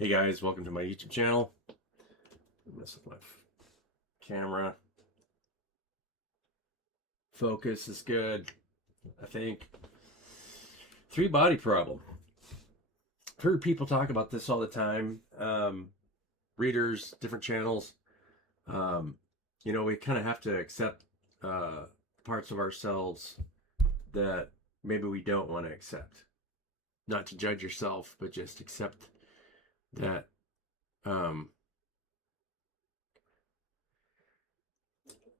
Hey guys, welcome to my YouTube channel. Mess with my camera. Focus is good, I think. 3-body problem. I've heard people talk about this all the time. Readers, different channels. We kind of have to accept parts of ourselves that maybe we don't want to accept. Not to judge yourself, but just accept that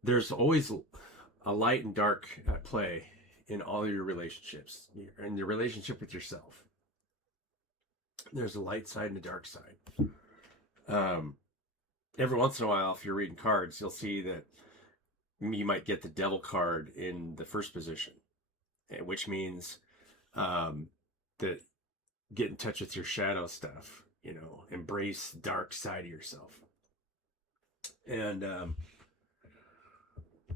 there's always a light and dark at play in all your relationships, in your relationship with yourself. There's a light side and a dark side. Every once in a while, if you're reading cards, you'll see that you might get the devil card in the first position, which means that get in touch with your shadow stuff, embrace the dark side of yourself. And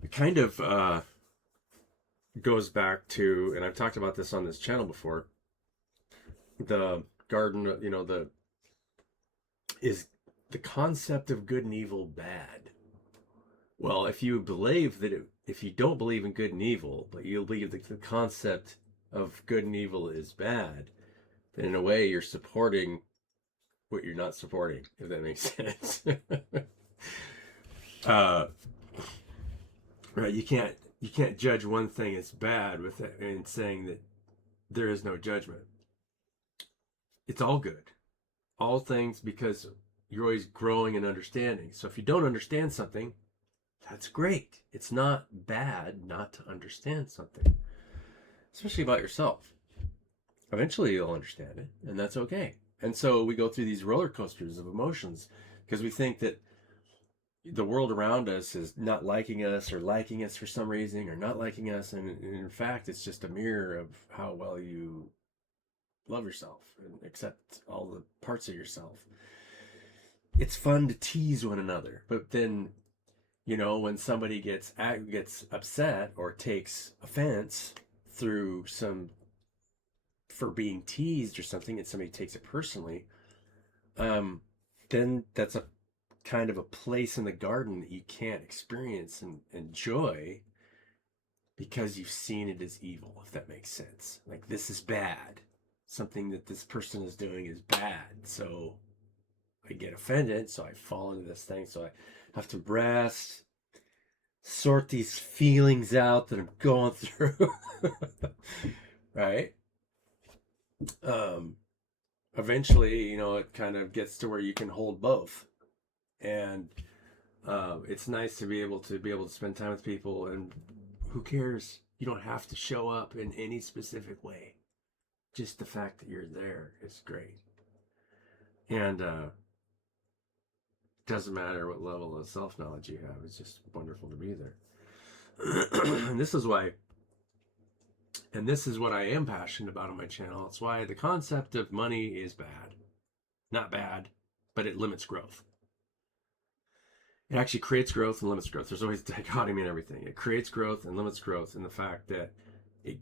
it kind of goes back to, and I've talked about this on this channel before, the garden, is the concept of good and evil bad? Well, if you believe that if you don't believe in good and evil, but you believe that the concept of good and evil is bad, then in a way you're supporting what you're not supporting, if that makes sense. Right? You can't judge one thing as bad with it and saying that there is no judgment. It's all good, all things, because you're always growing and understanding. So if you don't understand something, that's great. It's not bad not to understand something, especially about yourself. Eventually you'll understand it, and that's okay. And so we go through these roller coasters of emotions because we think that the world around us is not liking us or liking us for some reason or not liking us. And in fact, it's just a mirror of how well you love yourself and accept all the parts of yourself. It's fun to tease one another, but then, when somebody gets upset or takes offense for being teased or something, and somebody takes it personally, then that's a kind of a place in the garden that you can't experience and enjoy because you've seen it as evil, if that makes sense. Like, this is bad. Something that this person is doing is bad. So I get offended, so I fall into this thing. So I have to rest, sort these feelings out that I'm going through. Right? Eventually, it kind of gets to where you can hold both. And it's nice to be able to spend time with people, and who cares? You don't have to show up in any specific way. Just the fact that you're there is great. And it doesn't matter what level of self-knowledge you have. It's just wonderful to be there. And this is what I am passionate about on my channel. It's why the concept of money is bad. Not bad, but it limits growth. It actually creates growth and limits growth. There's always a dichotomy in everything. It creates growth and limits growth in the fact that it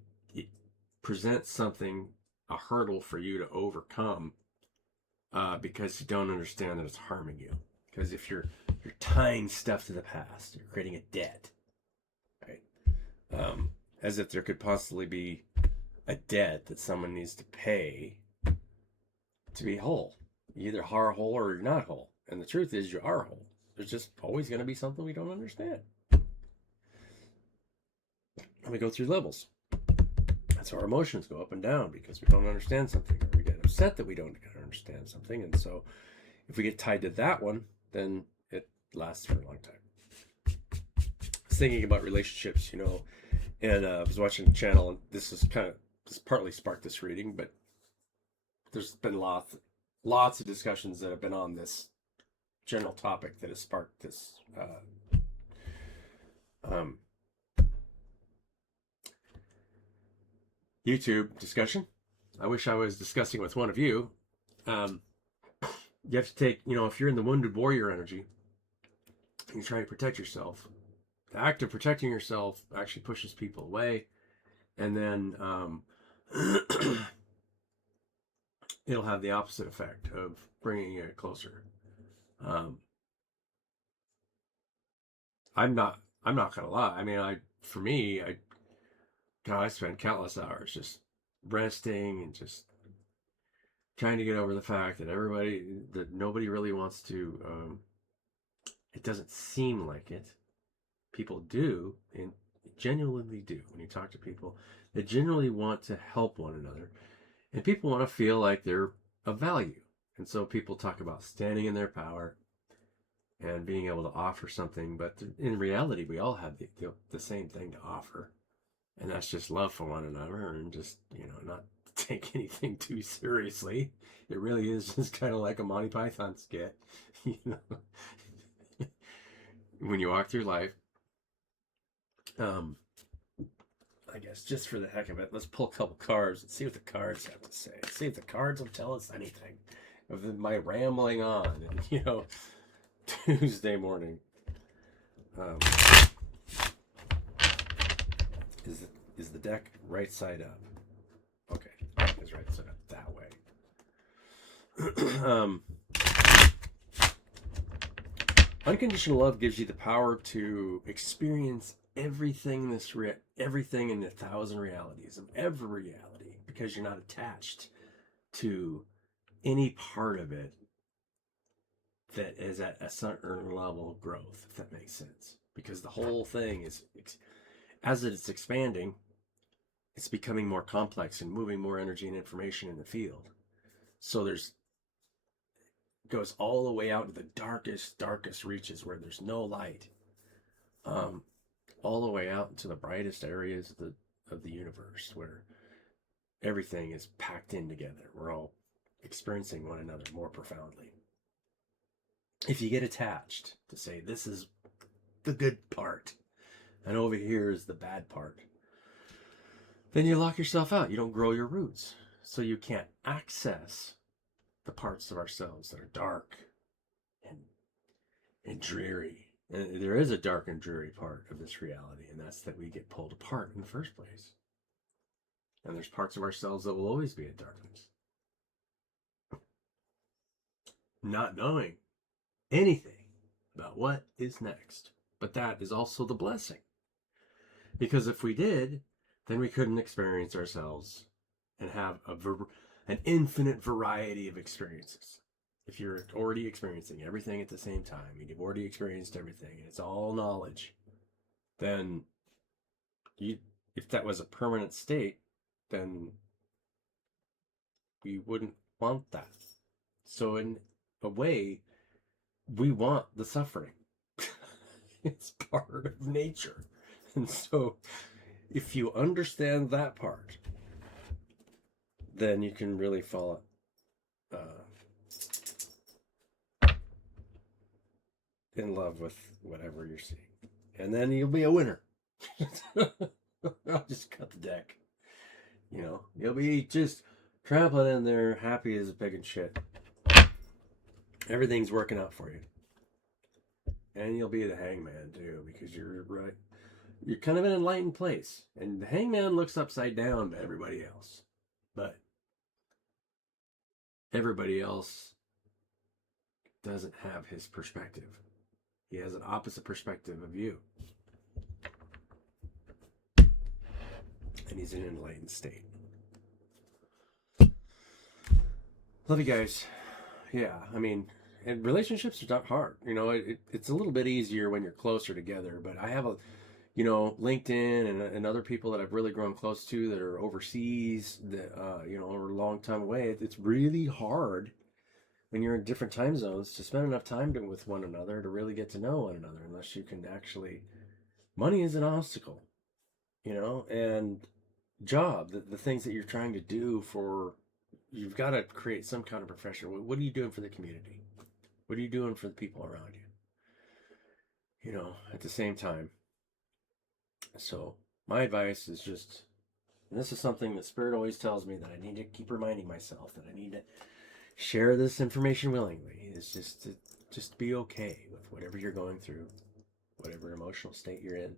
presents something, a hurdle for you to overcome, because you don't understand that it's harming you. Because if you're tying stuff to the past, you're creating a debt, right? As if there could possibly be a debt that someone needs to pay to be whole. You either are whole or you're not whole. And the truth is, you are whole. There's just always going to be something we don't understand. And we go through levels. That's how our emotions go up and down, because we don't understand something, or we get upset that we don't understand something. And so if we get tied to that one, then it lasts for a long time. I was thinking about relationships, and I was watching a channel, and this partly sparked this reading, but there's been lots of discussions that have been on this general topic that has sparked this YouTube discussion. I wish I was discussing with one of you. You have to take, if you're in the wounded warrior energy, you try to protect yourself. The act of protecting yourself actually pushes people away. And then it'll have the opposite effect of bringing it closer. I'm not gonna lie. I mean, for me, I spent countless hours just resting and just trying to get over the fact that nobody really wants to. It doesn't seem like it. People do, and genuinely do. When you talk to people, they generally want to help one another, and people want to feel like they're of value. And so people talk about standing in their power and being able to offer something, but in reality, we all have the same thing to offer, and that's just love for one another, and just, not take anything too seriously. It really is just kind of like a Monty Python skit, you know. When you walk through life, I guess just for the heck of it, let's pull a couple cards and see what the cards have to say. See if the cards will tell us anything of my rambling on, and Tuesday morning. Is the deck right side up? Okay, it's right side up that way. Unconditional love gives you the power to experience everything in 1,000 realities of every reality, because you're not attached to any part of it that is at a certain level of growth, if that makes sense. Because the whole thing is, as it's expanding, it's becoming more complex and moving more energy and information in the field. So goes all the way out to the darkest reaches where there's no light, all the way out into the brightest areas of the universe, where everything is packed in together. We're all experiencing one another more profoundly. If you get attached to say, this is the good part and over here is the bad part, then you lock yourself out. You don't grow your roots. So you can't access the parts of ourselves that are dark and dreary. And there is a dark and dreary part of this reality, and that's that we get pulled apart in the first place. And there's parts of ourselves that will always be in darkness. Not knowing anything about what is next. But that is also the blessing. Because if we did, then we couldn't experience ourselves and have an infinite variety of experiences. If you're already experiencing everything at the same time, and you've already experienced everything, and it's all knowledge, then if that was a permanent state, then we wouldn't want that. So in a way, we want the suffering. It's part of nature. And so if you understand that part, then you can really fall in love with whatever you're seeing. And then you'll be a winner. I'll just cut the deck. You'll be just trampling in there, happy as a pig in shit. Everything's working out for you. And you'll be the hangman too, because you're right. You're kind of in an enlightened place. And the hangman looks upside down to everybody else. But everybody else doesn't have his perspective. He has an opposite perspective of you. And he's in an enlightened state. Love you guys. Yeah, I mean, and relationships are not hard. It's a little bit easier when you're closer together. But I have LinkedIn and other people that I've really grown close to that are overseas, that are a long time away. It's really hard when you're in different time zones to spend enough time with one another to really get to know one another, unless you can actually. Money is an obstacle, and job, the things that you're trying to do you've got to create some kind of profession. What are you doing for the community? What are you doing for the people around you? At the same time. So my advice is just, and this is something that Spirit always tells me that I need to keep reminding myself, that I need to share this information willingly, is just to be okay with whatever you're going through, whatever emotional state you're in.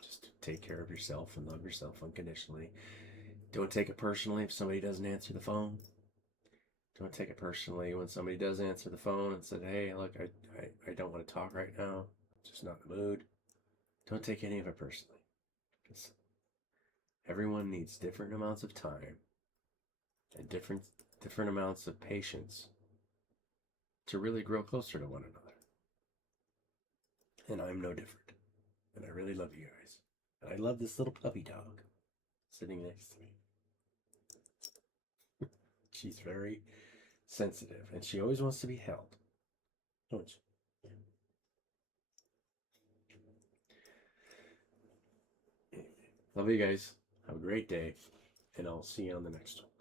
Just take care of yourself and love yourself unconditionally. Don't take it personally if somebody doesn't answer the phone. Don't take it personally when somebody does answer the phone and said, hey, look, I don't want to talk right now. I'm just not in the mood. Don't take any of it personally. Because everyone needs different amounts of time and different amounts of patience to really grow closer to one another. And I'm no different. And I really love you guys. And I love this little puppy dog sitting next to me. She's very sensitive, and she always wants to be held. Don't you? Anyway, love you guys. Have a great day, and I'll see you on the next one.